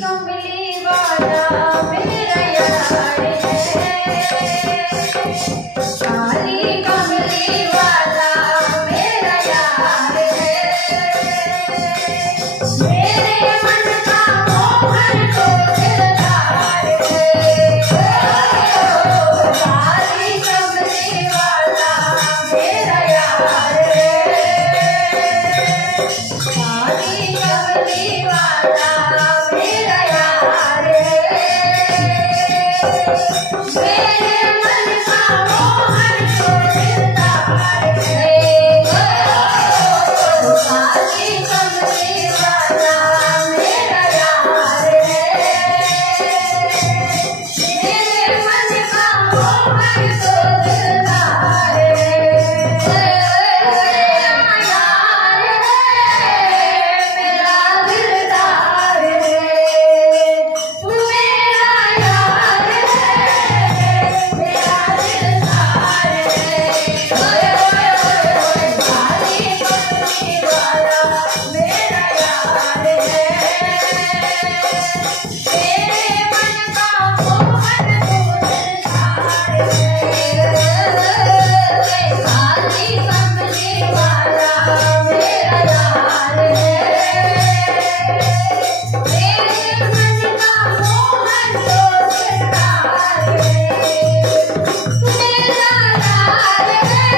कमली वाला मेरा यार है, काली कमली वाला मेरा यार है, मेरे मन का मोहन तो दिलदार है, काली कमली वाला मेरा यार है, काली कमली वाला मेरा यार है, मेरे मन का मोहन तो दिलदार है, काली कमली वाला मेरा यार है, मेरे मन का मोहन तो दिलदार है, मेरा यार है, मेरा दिलदार है, तू मेरा यार है, मेरा दिलदार है, काली कमली वाला मेरा यार है, मेरे मन का मोहन तो दिलदार है, काली कमली वाला मेरा यार है, मेरे मन का मोहन तो दिलदार है, मेरा यार है,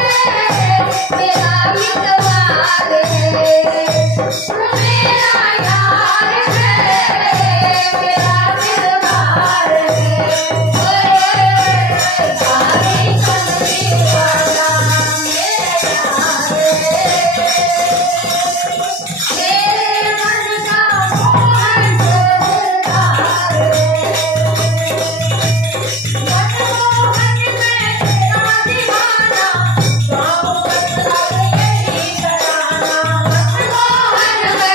मेरा मितवार है, मेरा यार है, मेरा दिलदार है, काली कमली वाला मेरा यार है, मेरे मन का मोहन तो दिलदार है, मनमोहन मैं तेरा दीवाना, गाऊं मतलब यही तराना, मनमोहन मैं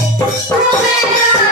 तू मेरा